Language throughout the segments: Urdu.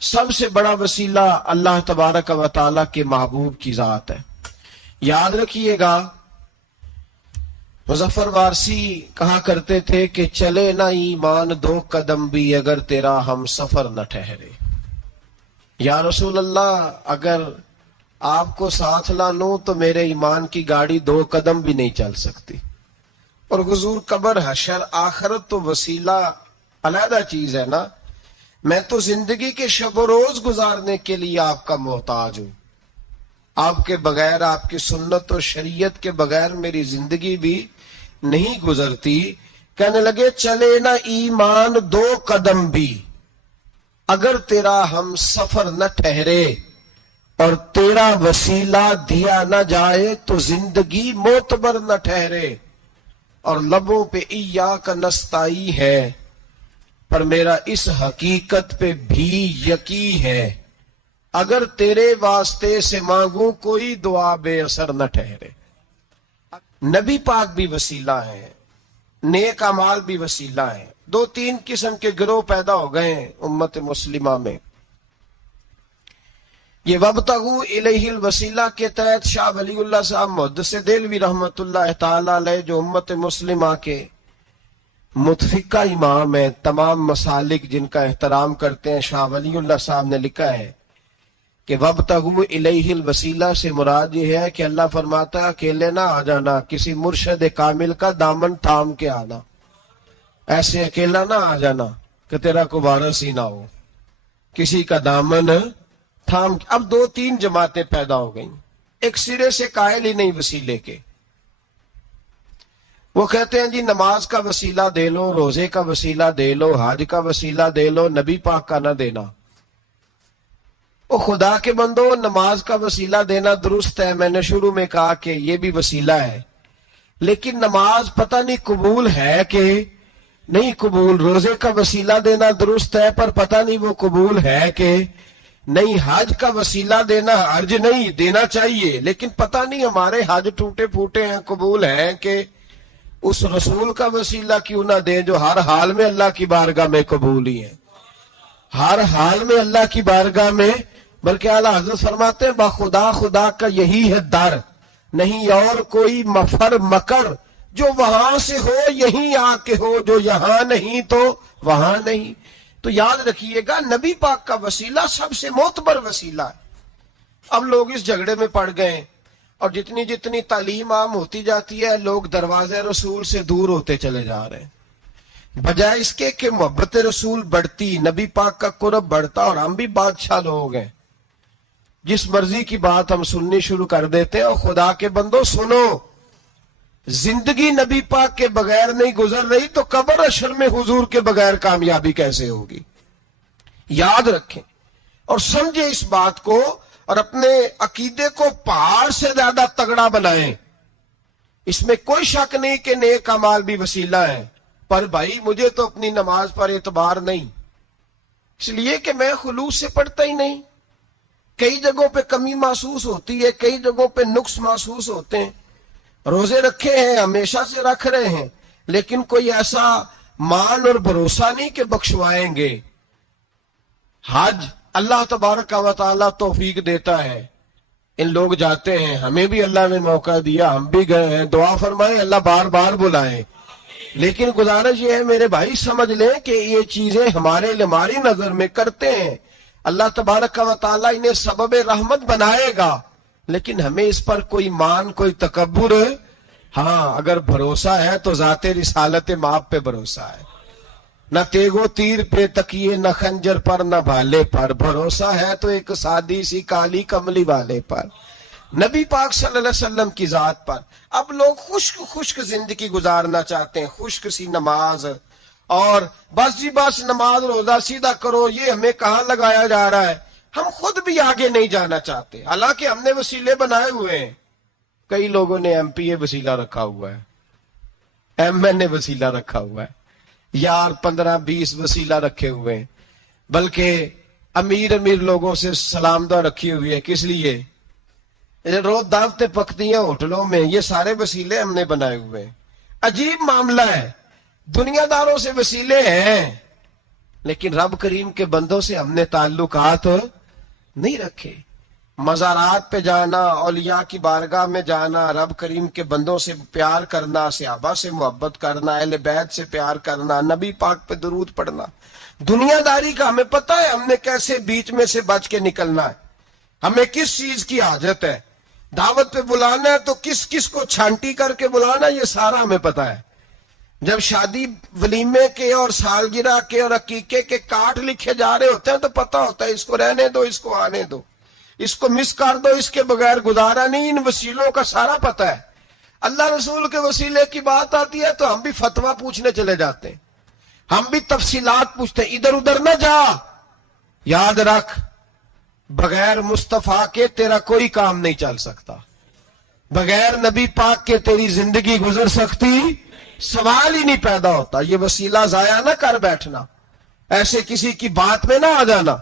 سب سے بڑا وسیلہ اللہ تبارک و تعالیٰ کے محبوب کی ذات ہے۔ یاد رکھیے گا، مظفر وارسی کہا کرتے تھے کہ چلے نہ ایمان دو قدم بھی اگر تیرا ہم سفر نہ ٹھہرے۔ یا رسول اللہ، اگر آپ کو ساتھ نہ لوں تو میرے ایمان کی گاڑی 2 قدم بھی نہیں چل سکتی۔ اور حضور قبر حشر آخرت تو وسیلہ علیحدہ چیز ہے نا۔ میں تو زندگی کے شب و روز گزارنے کے لیے آپ کا محتاج ہوں۔ آپ کے بغیر، آپ کی سنت اور شریعت کے بغیر میری زندگی بھی نہیں گزرتی۔ کہنے لگے چلے نہ ایمان 2 قدم بھی اگر تیرا ہم سفر نہ ٹھہرے اور تیرا وسیلہ دیا نہ جائے تو زندگی معتبر نہ ٹھہرے۔ اور لبوں پہ ایاک نستعین ہے، پر میرا اس حقیقت پہ بھی یقین ہے، اگر تیرے واسطے سے مانگوں کوئی دعا بے اثر نہ ٹھہرے۔ نبی پاک بھی وسیلہ ہے، نیک اعمال بھی وسیلہ ہے۔ 2-3 قسم کے گروہ پیدا ہو گئے ہیں امت مسلمہ میں۔ یہ وابتغوا الیہ الوسیلہ کے تحت شاہ ولی اللہ صاحب محدث دہلوی رحمۃ اللہ تعالی علیہ، جو امت مسلمہ کے متفقہ امام ہیں، تمام مسالک جن کا احترام کرتے ہیں، شاہ ولی اللہ صاحب نے لکھا ہے کہ وابتغوا الیہ الوسیلہ سے مراد یہ ہے کہ اللہ فرماتا ہے اکیلے نہ آ جانا، کسی مرشد کامل کا دامن تھام کے آنا۔ ایسے اکیلا نہ آ جانا کہ تیرا کو وارث ہی نہ ہو، کسی کا دامن تھام۔ اب 2-3 جماعتیں پیدا ہو گئیں، ایک سرے سے قائل ہی نہیں وسیلے کے۔ وہ کہتے ہیں جی نماز کا وسیلہ دے لو، روزے کا وسیلہ دے لو، حج کا وسیلہ دے لو، نبی پاک کا نہ دینا۔ وہ خدا کے بندو، نماز کا وسیلہ دینا درست ہے، میں نے شروع میں کہا کہ یہ بھی وسیلہ ہے، لیکن نماز پتہ نہیں قبول ہے کہ نہیں قبول۔ روزے کا وسیلہ دینا درست ہے، پر پتہ نہیں وہ قبول ہے کہ نہیں۔ حج کا وسیلہ دینا حج نہیں دینا چاہیے، لیکن پتہ نہیں ہمارے حج ٹوٹے پھوٹے ہیں، قبول ہیں کہ اس رسول کا وسیلہ کیوں نہ دیں جو ہر حال میں اللہ کی بارگاہ میں قبول ہی ہے، ہر حال میں اللہ کی بارگاہ میں۔ بلکہ اعلیٰ حضرت فرماتے ہیں باخدا خدا کا یہی ہے در، نہیں اور کوئی مفر مکر، جو وہاں سے ہو یہیں آ کے ہو، جو یہاں نہیں تو وہاں نہیں۔ تو یاد رکھیے گا نبی پاک کا وسیلہ سب سے معتبر وسیلہ ہے۔ اب لوگ اس جھگڑے میں پڑ گئے، اور جتنی جتنی تعلیم عام ہوتی جاتی ہے لوگ دروازے رسول سے دور ہوتے چلے جا رہے ہیں، بجائے اس کے کہ محبت رسول بڑھتی، نبی پاک کا قرب بڑھتا، اور ہم بھی بادشاہ لوگ ہیں، جس مرضی کی بات ہم سننی شروع کر دیتے ہیں۔ اور خدا کے بندو سنو، زندگی نبی پاک کے بغیر نہیں گزر رہی تو قبر حشر میں حضور کے بغیر کامیابی کیسے ہوگی؟ یاد رکھیں اور سمجھیں اس بات کو، اور اپنے عقیدے کو پہاڑ سے زیادہ تگڑا بنائیں۔ اس میں کوئی شک نہیں کہ نیک اعمال بھی وسیلہ ہے، پر بھائی مجھے تو اپنی نماز پر اعتبار نہیں، اس لیے کہ میں خلوص سے پڑھتا ہی نہیں۔ کئی جگہوں پہ کمی محسوس ہوتی ہے، کئی جگہوں پہ نقص محسوس ہوتے ہیں۔ روزے رکھے ہیں، ہمیشہ سے رکھ رہے ہیں، لیکن کوئی ایسا مان اور بھروسہ نہیں کہ بخشوائیں گے۔ حج اللہ تبارک و تعالیٰ توفیق دیتا ہے، ان لوگ جاتے ہیں، ہمیں بھی اللہ نے موقع دیا، ہم بھی گئے ہیں، دعا فرمائیں اللہ بار بار بلائیں۔ لیکن گزارش یہ ہے میرے بھائی سمجھ لیں کہ یہ چیزیں ہمارے ہماری نظر میں کرتے ہیں، اللہ تبارک و تعالیٰ انہیں سبب رحمت بنائے گا، لیکن ہمیں اس پر کوئی مان، کوئی تکبر، ہاں اگر بھروسہ ہے تو ذات رسالت ماپ پہ بھروسہ ہے، نہ تیگو تیر پہ تکیے، نہ خنجر پر، نہ بھالے پر، بھروسہ ہے تو ایک سادی سی کالی کملی والے پر، نبی پاک صلی اللہ علیہ وسلم کی ذات پر۔ اب لوگ خشک زندگی گزارنا چاہتے ہیں، خشک سی نماز، اور بس جی بس نماز روزہ سیدھا کرو، یہ ہمیں کہاں لگایا جا رہا ہے۔ ہم خود بھی آگے نہیں جانا چاہتے، حالانکہ ہم نے وسیلے بنائے ہوئے ہیں۔ کئی لوگوں نے ایم پی اے وسیلہ رکھا ہوا ہے، ایم این اے وسیلہ رکھا ہوا ہے، یار 15-20 وسیلہ رکھے ہوئے ہیں، بلکہ امیر لوگوں سے سلام دعا رکھی ہوئی ہے۔ کس لیے؟ روز دعوتیں پکتی ہیں ہوٹلوں میں، یہ سارے وسیلے ہم نے بنائے ہوئے ہیں۔ عجیب معاملہ ہے، دنیا داروں سے وسیلے ہیں، لیکن رب کریم کے بندوں سے ہم نے تعلقات نہیں رکھے. مزارات پہ جانا، اولیاء کی بارگاہ میں جانا، رب کریم کے بندوں سے پیار کرنا، صحابہ سے محبت کرنا، اہل بیت سے پیار کرنا، نبی پاک پہ درود پڑھنا، دنیا داری کا ہمیں پتہ ہے ہم نے کیسے بیچ میں سے بچ کے نکلنا ہے، ہمیں کس چیز کی حاجت ہے، دعوت پہ بلانا ہے تو کس کس کو چھانٹی کر کے بلانا، یہ سارا ہمیں پتہ ہے. جب شادی ولیمے کے اور سالگرہ کے اور عقیقے کے کارڈ لکھے جا رہے ہوتے ہیں تو پتہ ہوتا ہے اس کو رہنے دو، اس کو آنے دو، اس کو مس کر دو، اس کے بغیر گزارا نہیں. ان وسیلوں کا سارا پتہ ہے. اللہ رسول کے وسیلے کی بات آتی ہے تو ہم بھی فتویٰ پوچھنے چلے جاتے ہیں، ہم بھی تفصیلات پوچھتے ہیں. ادھر ادھر نہ جا، یاد رکھ بغیر مصطفیٰ کے تیرا کوئی کام نہیں چل سکتا، بغیر نبی پاک کے تیری زندگی گزر سکتی سوال ہی نہیں پیدا ہوتا. یہ وسیلہ ضائع نہ کر بیٹھنا، ایسے کسی کی بات میں نہ آ جانا.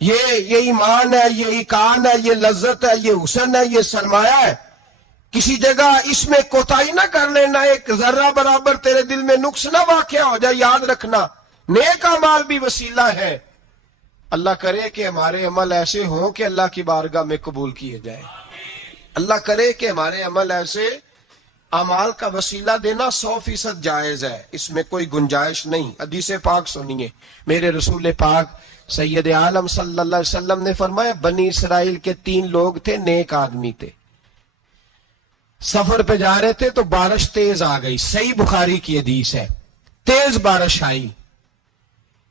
یہ ایمان ہے، یہ ایقان ہے، یہ لذت ہے، یہ حسن ہے، یہ سرمایہ ہے. کسی جگہ اس میں کوتاہی نہ کر لینا، ایک ذرہ برابر تیرے دل میں نقص نہ واقع ہو جائے. یاد رکھنا نیک اعمال بھی وسیلہ ہے. اللہ کرے کہ ہمارے عمل ایسے ہوں کہ اللہ کی بارگاہ میں قبول کیے جائیں. اللہ کرے کہ ہمارے عمل ایسے اعمال کا وسیلہ دینا 100% جائز ہے، اس میں کوئی گنجائش نہیں. حدیث پاک سنیے، میرے رسول پاک سید عالم صلی اللہ علیہ وسلم نے فرمایا بنی اسرائیل کے 3 لوگ تھے، نیک آدمی تھے، سفر پہ جا رہے تھے تو بارش تیز آ گئی. صحیح بخاری کی حدیث ہے، تیز بارش آئی،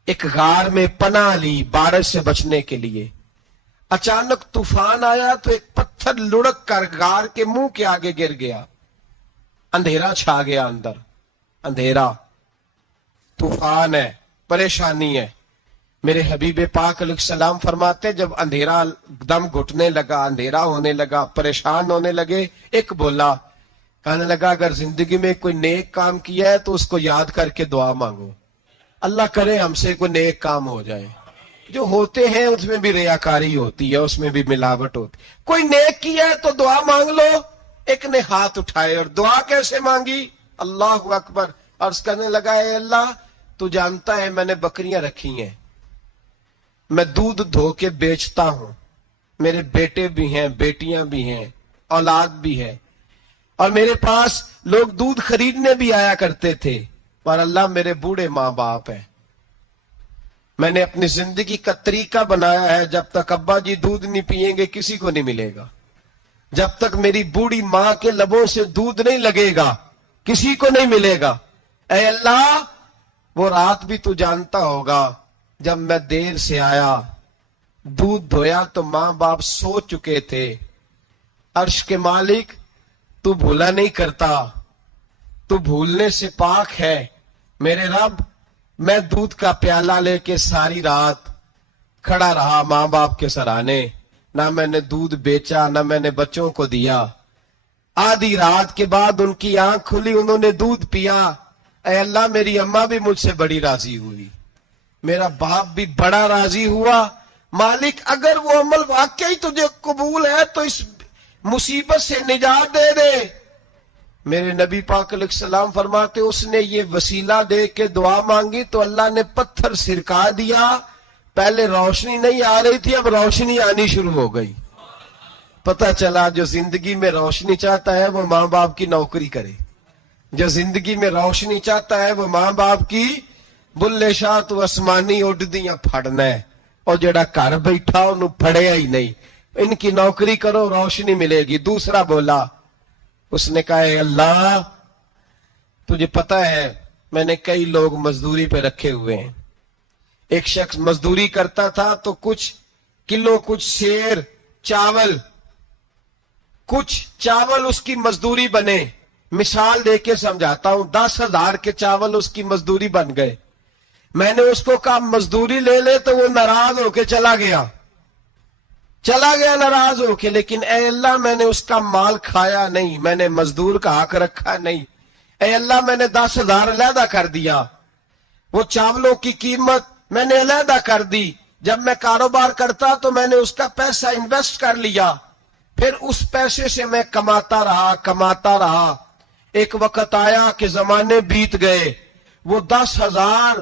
ایک غار میں پناہ لی بارش سے بچنے کے لیے. اچانک طوفان آیا تو ایک پتھر لڑک کر غار کے منہ کے آگے گر گیا. اندھیرا چھا گیا، اندر اندھیرا، طوفان ہے، پریشانی ہے. میرے حبیب پاک علیہ السلام فرماتے جب اندھیرا دم گھٹنے لگا، اندھیرا ہونے لگا، پریشان ہونے لگے، ایک بولا، کہنے لگا اگر زندگی میں کوئی نیک کام کیا ہے تو اس کو یاد کر کے دعا مانگو. اللہ کرے ہم سے کوئی نیک کام ہو جائے. جو ہوتے ہیں اس میں بھی ریاکاری ہوتی ہے، اس میں بھی ملاوٹ ہوتی. کوئی نیک کیا ہے تو دعا مانگ لو. ایک نے ہاتھ اٹھائے اور دعا کیسے مانگی؟ اللہ اکبر. عرض کرنے لگا اے اللہ تو جانتا ہے میں نے بکریاں رکھی ہیں، میں دودھ دھو کے بیچتا ہوں، میرے بیٹے بھی ہیں، بیٹیاں بھی ہیں، اولاد بھی ہے، اور میرے پاس لوگ دودھ خریدنے بھی آیا کرتے تھے، پر اللہ میرے بوڑھے ماں باپ ہیں. میں نے اپنی زندگی کا طریقہ بنایا ہے جب تک ابا جی دودھ نہیں پیئیں گے کسی کو نہیں ملے گا، جب تک میری بوڑھی ماں کے لبوں سے دودھ نہیں لگے گا کسی کو نہیں ملے گا. اے اللہ وہ رات بھی تو جانتا ہوگا جب میں دیر سے آیا، دودھ دھویا تو ماں باپ سو چکے تھے. عرش کے مالک تو بھولا نہیں کرتا، تو بھولنے سے پاک ہے. میرے رب میں دودھ کا پیالہ لے کے ساری رات کھڑا رہا ماں باپ کے سرانے، نہ میں نے دودھ بیچا نہ میں نے بچوں کو دیا. آدھی رات کے بعد ان کی آنکھ کھلی، انہوں نے دودھ پیا. اے اللہ میری اماں بھی مجھ سے بڑی راضی ہوئی، میرا باپ بھی بڑا راضی ہوا. مالک اگر وہ عمل واقعی تجھے قبول ہے تو اس مصیبت سے نجات دے دے. میرے نبی پاک علیہ السلام فرماتے اس نے یہ وسیلہ دے کے دعا مانگی تو اللہ نے پتھر سرکا دیا. پہلے روشنی نہیں آ رہی تھی، اب روشنی آنی شروع ہو گئی. پتہ چلا جو زندگی میں روشنی چاہتا ہے وہ ماں باپ کی نوکری کرے، جو زندگی میں روشنی چاہتا ہے وہ ماں باپ کی بلے شاہ تو آسمانی اڈدیاں پھڑنا ہے، اور جڑا گھر بیٹھا انہوں پھڑیا ہی نہیں. ان کی نوکری کرو روشنی ملے گی. دوسرا بولا، اس نے کہا اے اللہ تجھے پتہ ہے میں نے کئی لوگ مزدوری پہ رکھے ہوئے ہیں. ایک شخص مزدوری کرتا تھا تو کچھ کلو کچھ شیر چاول، کچھ چاول اس کی مزدوری بنے. مثال دے کے سمجھاتا ہوں، 10,000 کے چاول اس کی مزدوری بن گئے. میں نے اس کو کہا مزدوری لے لے تو وہ ناراض ہو کے چلا گیا ناراض ہو کے. لیکن اے اللہ میں نے اس کا مال کھایا نہیں، میں نے مزدور کا حق رکھا نہیں. اے اللہ میں نے 10,000 علیحدہ کر دیا، وہ چاولوں کی قیمت میں نے علیحدہ کر دی. جب میں کاروبار کرتا تو میں نے اس کا پیسہ انویسٹ کر لیا، پھر اس پیسے سے میں کماتا رہا. ایک وقت آیا کہ زمانے بیت گئے، وہ 10,000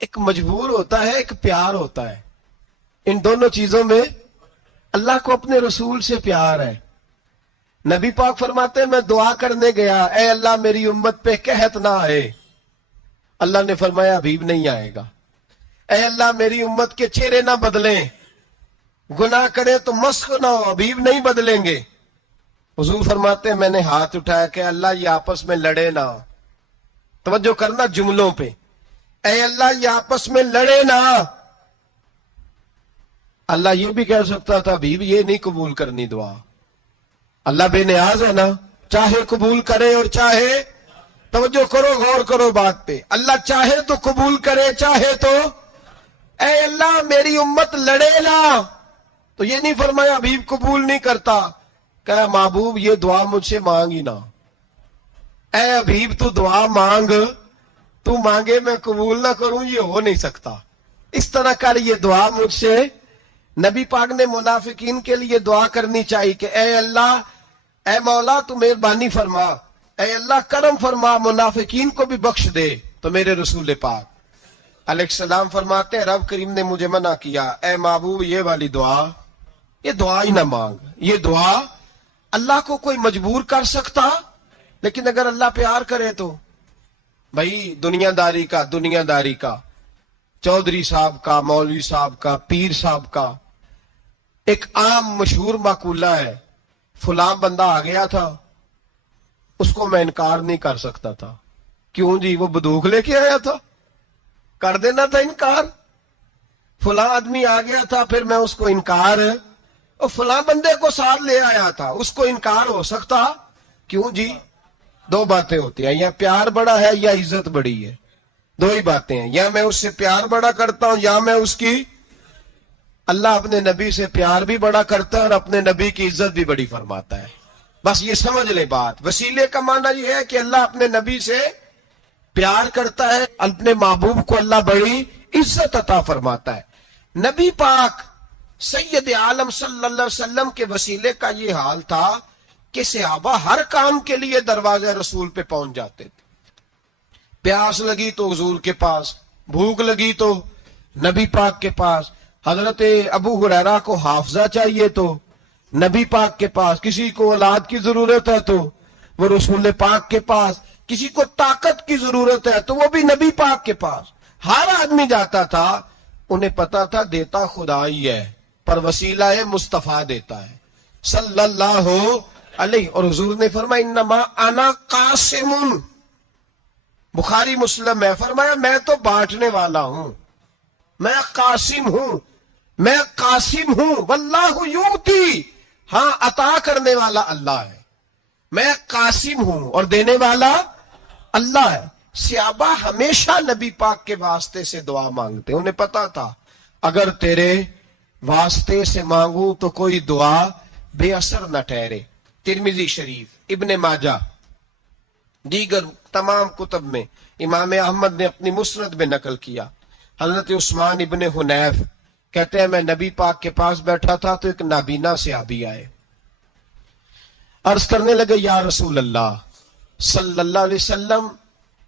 ایک مجبور ہوتا ہے، ایک پیار ہوتا ہے. ان دونوں چیزوں میں اللہ کو اپنے رسول سے پیار ہے. نبی پاک فرماتے ہیں میں دعا کرنے گیا، اے اللہ میری امت پہ قحط نہ آئے. اللہ نے فرمایا حبیب نہیں آئے گا. اے اللہ میری امت کے چہرے نہ بدلیں، گناہ کرے تو مسخ نہ ہو، حبیب نہیں بدلیں گے. حضور فرماتے ہیں میں نے ہاتھ اٹھایا کہ اللہ یہ آپس میں لڑے نہ. توجہ کرنا جملوں پہ، اے اللہ یہ آپس میں لڑے نہ. اللہ یہ بھی کہہ سکتا تھا حبیب یہ نہیں قبول کرنی دعا. اللہ بے نیاز ہے نا، چاہے قبول کرے اور چاہے، توجہ کرو غور کرو بات پہ، اللہ چاہے تو قبول کرے چاہے تو. اے اللہ میری امت لڑے نہ، تو یہ نہیں فرمایا حبیب قبول نہیں کرتا، کہ محبوب یہ دعا مجھ سے مانگ ہی نہ. اے حبیب تو دعا مانگ، تو مانگے میں قبول نہ کروں، یہ ہو نہیں سکتا. اس طرح کر یہ دعا مجھ سے. نبی پاک نے منافقین کے لیے دعا کرنی چاہیے کہ اے اللہ، اے مولا تو مہربانی فرما، اے اللہ کرم فرما، منافقین کو بھی بخش دے. تو میرے رسول پاک علیہ السلام فرماتے ہیں رب کریم نے مجھے منع کیا، اے محبوب یہ والی دعا، یہ دعا ہی نہ مانگ. یہ دعا اللہ کو کوئی مجبور کر سکتا، لیکن اگر اللہ پیار کرے تو بھائی دنیا داری کا چودھری صاحب کا، مولوی صاحب کا، پیر صاحب کا ایک عام مشہور مقولہ ہے، فلاں بندہ آ گیا تھا اس کو میں انکار نہیں کر سکتا تھا. کیوں جی؟ وہ بندوق لے کے آیا تھا، کر دینا تھا انکار. فلاں آدمی آ گیا تھا پھر میں اس کو انکار، اور فلاں بندے کو ساتھ لے آیا تھا اس کو انکار ہو سکتا؟ کیوں جی؟ دو باتیں ہوتی ہیں، یا پیار بڑا ہے یا عزت بڑی ہے. دو ہی باتیں ہیں، یا میں اس سے پیار بڑا کرتا ہوں یا میں اس کی. اللہ اپنے نبی سے پیار بھی بڑا کرتا ہے اور اپنے نبی کی عزت بھی بڑی فرماتا ہے. بس یہ سمجھ لے بات. وسیلے کا معنی یہ ہے کہ اللہ اپنے نبی سے پیار کرتا ہے، اپنے محبوب کو اللہ بڑی عزت عطا فرماتا ہے. نبی پاک سید عالم صلی اللہ علیہ وسلم کے وسیلے کا یہ حال تھا کہ صحابہ ہر کام کے لیے دروازے رسول پہ پہنچ جاتے تھے. پیاس لگی تو حضور کے پاس، بھوک لگی تو نبی پاک کے پاس. حضرت ابو ہریرہ کو حافظہ چاہیے تو نبی پاک کے پاس، کسی کو اولاد کی ضرورت ہے تو وہ رسول پاک کے پاس، کسی کو طاقت کی ضرورت ہے تو وہ بھی نبی پاک کے پاس. ہر آدمی جاتا تھا، انہیں پتا تھا دیتا خدا ہی ہے پر وسیلہ مصطفیٰ دیتا ہے صلی اللہ علیہ. اور حضور نے فرمایا انما انا قاسم، بخاری مسلم میں فرمایا میں تو بانٹنے والا ہوں، میں قاسم ہوں، میں قاسم ہوں. واللہ یؤتی، ہاں عطا کرنے والا اللہ ہے. میں قاسم ہوں اور دینے والا اللہ ہے. صحابہ ہمیشہ نبی پاک کے واسطے سے دعا مانگتے، انہیں پتا تھا اگر تیرے واسطے سے مانگوں تو کوئی دعا بے اثر نہ ٹھہرے. ترمذی شریف، ابن ماجہ، دیگر تمام کتب میں امام احمد نے اپنی مسند میں نقل کیا. حضرت عثمان ابن حنیف کہتے ہیں میں نبی پاک کے پاس بیٹھا تھا تو ایک نابینا صحابی آئے، عرض کرنے لگے یا رسول اللہ صلی اللہ علیہ وسلم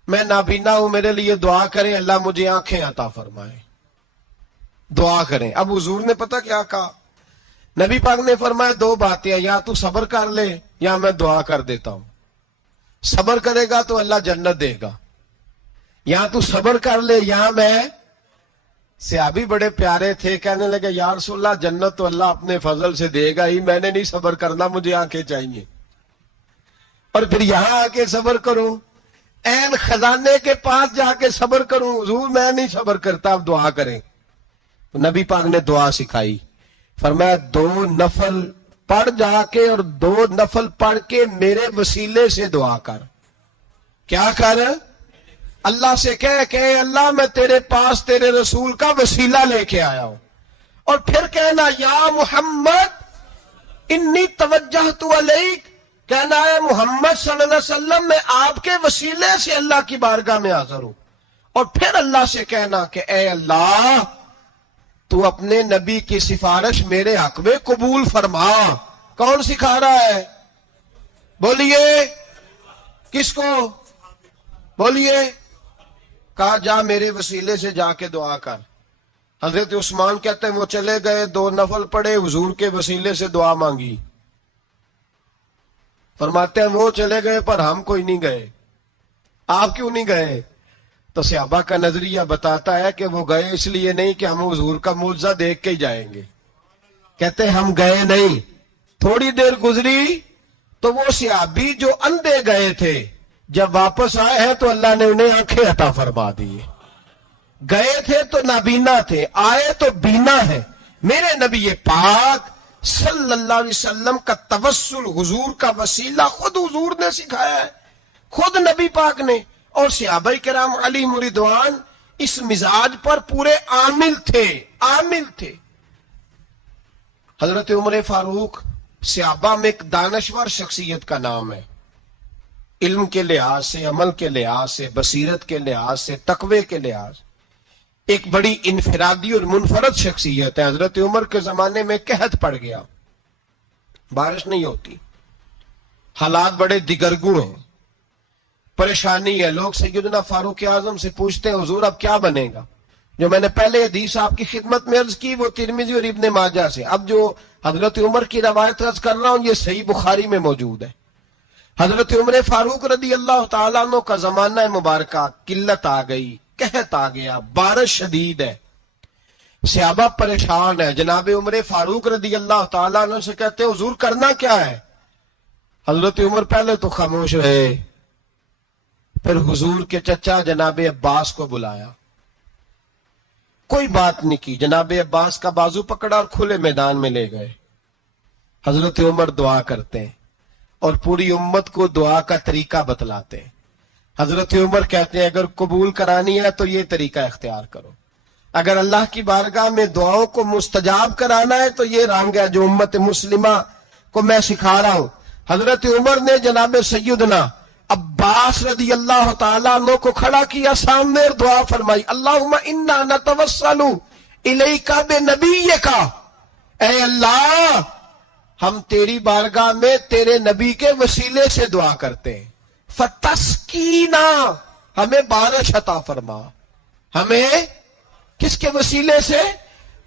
میں نابینا ہوں، میرے لیے دعا کریں اللہ مجھے آنکھیں عطا فرمائے. دعا کریں. اب حضور نے پتہ کیا کہا؟ نبی پاک نے فرمایا دو باتیں ہیں، یا تو صبر کر لے یا میں دعا کر دیتا ہوں. صبر کرے گا تو اللہ جنت دے گا، یا تو صبر کر لے یا میں. صحابی بڑے پیارے تھے، کہنے لگے یا رسول اللہ جنت تو اللہ اپنے فضل سے دے گا ہی، میں نے نہیں صبر کرنا، مجھے آنکھیں چاہیے. اور پھر یہاں آ کے صبر کروں، این خزانے کے پاس جا کے صبر کروں؟ حضور میں نہیں صبر کرتا، اب دعا کریں. نبی پاک نے دعا سکھائی، فرمایا 2 نفل پڑھ جا کے اور 2 نفل پڑھ کے میرے وسیلے سے دعا کر. کیا کر؟ اللہ سے کہہ کہ اللہ میں تیرے پاس تیرے رسول کا وسیلہ لے کے آیا ہوں. اور پھر کہنا یا محمد انی توجہت الیک، کہنا ہے محمد صلی اللہ علیہ وسلم میں آپ کے وسیلے سے اللہ کی بارگاہ میں حاضر ہوں. اور پھر اللہ سے کہنا کہ اے اللہ تو اپنے نبی کی سفارش میرے حق میں قبول فرما. کون سکھا رہا ہے؟ بولیے کس کو؟ بولیے کہا جا میرے وسیلے سے جا کے دعا کر. حضرت عثمان کہتے ہیں وہ چلے گئے, 2 نفل پڑھے, حضور کے وسیلے سے دعا مانگی. فرماتے ہیں وہ چلے گئے پر ہم کوئی نہیں گئے. آپ کیوں نہیں گئے؟ تو صحابہ کا نظریہ بتاتا ہے کہ وہ گئے اس لیے نہیں کہ ہم حضور کا معجزہ دیکھ کے ہی جائیں گے. کہتے ہیں ہم گئے نہیں. تھوڑی دیر گزری تو وہ صحابی جو اندھے گئے تھے جب واپس آئے ہیں تو اللہ نے انہیں آنکھیں عطا فرما دی. گئے تھے تو نابینا تھے, آئے تو بینا ہے. میرے نبی پاک صلی اللہ علیہ وسلم کا توسل, حضور کا وسیلہ خود حضور نے سکھایا ہے, خود نبی پاک نے. اور صحابہ کرام علیہم رضوان اس مزاج پر پورے عامل تھے. حضرت عمر فاروق صحابہ میں ایک دانشور شخصیت کا نام ہے. علم کے لحاظ سے, عمل کے لحاظ سے, بصیرت کے لحاظ سے, تقوی کے لحاظ سے ایک بڑی انفرادی اور منفرد شخصیت ہے. حضرت عمر کے زمانے میں قحط پڑ گیا, بارش نہیں ہوتی, حالات بڑے دگرگوں ہیں, پریشانی ہے. لوگ سیدنا فاروق اعظم سے پوچھتے ہیں حضور اب کیا بنے گا؟ جو میں نے پہلے حدیث آپ کی خدمت میں عرض کی وہ ترمذی اور ابن ماجہ سے. اب جو حضرت عمر کی روایت عرض کر رہا ہوں یہ صحیح بخاری میں موجود ہے. حضرت عمر فاروق رضی اللہ تعالیٰ عنہ کا زمانہ مبارکہ, قلت آ گئی, قحط آ گیا, بارش شدید ہے, صحابہ پریشان ہے. جناب عمر فاروق رضی اللہ تعالیٰ عنہ سے کہتے ہیں حضور کرنا کیا ہے؟ حضرت عمر پہلے تو خاموش رہے, پھر حضور کے چچا جناب عباس کو بلایا, کوئی بات نہیں کی. جناب عباس کا بازو پکڑا اور کھلے میدان میں لے گئے. حضرت عمر دعا کرتے ہیں اور پوری امت کو دعا کا طریقہ بتلاتے ہیں. حضرت عمر کہتے ہیں اگر قبول کرانی ہے تو یہ طریقہ اختیار کرو, اگر اللہ کی بارگاہ میں دعاؤں کو مستجاب کرانا ہے تو یہ رنگ ہے جو امت مسلمہ کو میں سکھا رہا ہوں. حضرت عمر نے جناب سیدنا عباس رضی اللہ تعالیٰ عنہ کو کھڑا کیا سامنے اور دعا فرمائی, اللہم انا نتوسل الیک بنبیک, اے اللہ ہم تیری بارگاہ میں تیرے نبی کے وسیلے سے دعا کرتے ہیں, فتسکینا ہمیں بارش عطا فرما. ہمیں کس کے وسیلے سے؟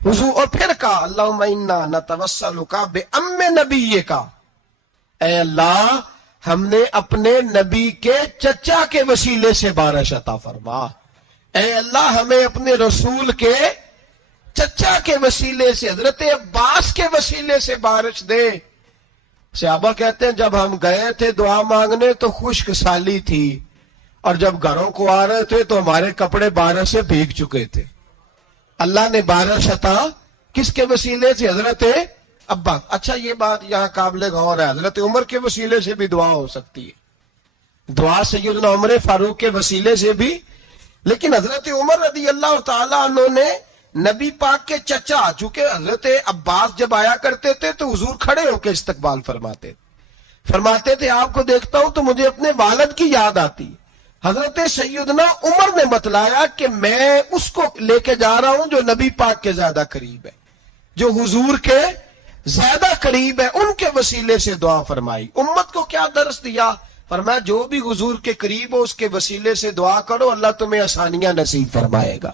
حضور. اور پھر کہا اللہم انا نتوسلک بام نبیک, اے اللہ ہم نے اپنے نبی کے چچا کے وسیلے سے بارش عطا فرما. اے اللہ ہمیں اپنے رسول کے چچا کے وسیلے سے, حضرت عباس کے وسیلے سے بارش دے. صحابہ کہتے ہیں جب ہم گئے تھے دعا مانگنے تو خشک سالی تھی, اور جب گھروں کو آ رہے تھے تو ہمارے کپڑے بارش سے بھیگ چکے تھے. اللہ نے بارش عطا کس کے وسیلے سے؟ حضرت عباس. اچھا یہ بات یہاں قابل غور ہے, حضرت عمر کے وسیلے سے بھی دعا ہو سکتی ہے, دعا سیدنا عمر فاروق کے وسیلے سے بھی. لیکن حضرت عمر رضی اللہ تعالیٰ عنہ نے نبی پاک کے چچا, چونکہ حضرت عباس جب آیا کرتے تھے تو حضور کھڑے ہو کے استقبال فرماتے تھے آپ کو دیکھتا ہوں تو مجھے اپنے والد کی یاد آتی. حضرت سیدنا عمر نے بتلایا کہ میں اس کو لے کے جا رہا ہوں جو نبی پاک کے زیادہ قریب ہے, جو حضور کے زیادہ قریب ہے, ان کے وسیلے سے دعا فرمائی. امت کو کیا درس دیا؟ فرمایا جو بھی حضور کے قریب ہو اس کے وسیلے سے دعا کرو, اللہ تمہیں آسانیاں نصیب فرمائے گا.